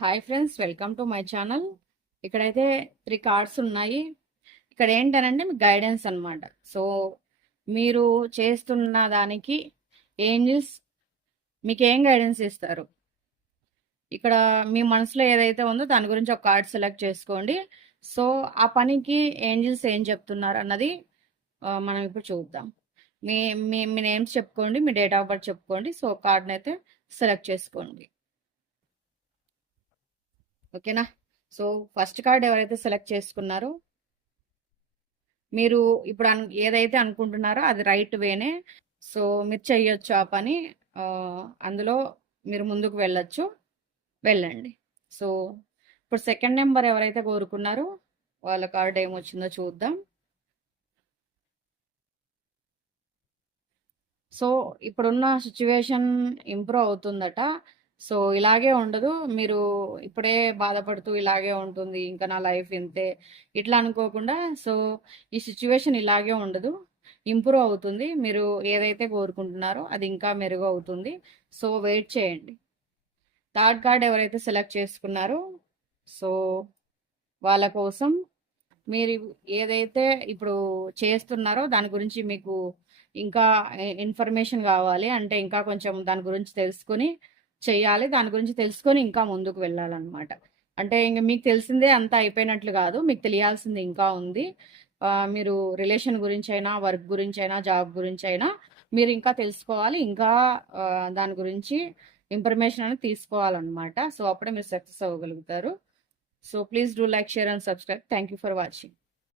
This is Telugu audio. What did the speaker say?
Hi friends, welcome to my channel. ఇక్కడైతే 3 కార్డ్స్ ఉన్నాయి. ఇక్కడ ఏంటనంటే మీకు గైడెన్స్ అనమాట. సో మీరు చేస్తున్న దానికి ఏంజిల్స్ మీకు ఏం గైడెన్స్ ఇస్తారు, ఇక్కడ మీ మనసులో ఏదైతే ఉందో దాని గురించి ఒక కార్డ్ సెలెక్ట్ చేసుకోండి. సో ఆ పనికి ఏంజిల్స్ ఏం చెప్తున్నారు అన్నది మనం ఇప్పుడు చూద్దాం. మీ మీ మీ నేమ్స్ చెప్పుకోండి, మీ డేట్ ఆఫ్ బర్త్ చెప్పుకోండి. సో కార్డ్ని అయితే సెలెక్ట్ చేసుకోండి, ఓకేనా. సో ఫస్ట్ కార్డ్ ఎవరైతే సెలెక్ట్ చేసుకున్నారో మీరు ఇప్పుడు ఏదైతే అనుకుంటున్నారో అది రైట్ వేనే. సో మీరు చెయ్యొచ్చు ఆ పని, అందులో మీరు ముందుకు వెళ్ళొచ్చు, వెళ్ళండి. సో ఇప్పుడు సెకండ్ నెంబర్ ఎవరైతే కోరుకున్నారో వాళ్ళ కార్డ్ ఏమొచ్చిందో చూద్దాం. సో ఇప్పుడున్న సిచ్యువేషన్ ఇంప్రూవ్ అవుతుందట. సో ఇలాగే ఉండదు, మీరు ఇప్పుడే బాధపడుతూ ఇలాగే ఉంటుంది ఇంకా నా లైఫ్ ఇంతే ఇట్లా అనుకోకుండా, సో ఈ సిచ్యువేషన్ ఇలాగే ఉండదు, ఇంప్రూవ్ అవుతుంది. మీరు ఏదైతే కోరుకుంటున్నారో అది ఇంకా మెరుగు అవుతుంది. సో వెయిట్ చేయండి. థర్డ్ కార్డ్ ఎవరైతే సెలెక్ట్ చేసుకున్నారో సో వాళ్ళ కోసం మీరు ఏదైతే ఇప్పుడు చేస్తున్నారో దాని గురించి మీకు ఇంకా ఇన్ఫర్మేషన్ కావాలి, అంటే ఇంకా కొంచెం దాని గురించి తెలుసుకొని చెయ్యాలి, దాని గురించి తెలుసుకొని ఇంకా ముందుకు వెళ్ళాలన్నమాట. అంటే ఇంక మీకు తెలిసిందే అంతా అయిపోయినట్లు కాదు, మీకు తెలియాల్సింది ఇంకా ఉంది. మీరు రిలేషన్ గురించి అయినా, వర్క్ గురించి అయినా, జాబ్ గురించి అయినా మీరు ఇంకా తెలుసుకోవాలి, ఇంకా దాని గురించి ఇన్ఫర్మేషన్ అనేది తీసుకోవాలన్నమాట. సో అప్పుడే మీరు సక్సెస్ అవ్వగలుగుతారు. So please do like, share and subscribe. Thank you for watching.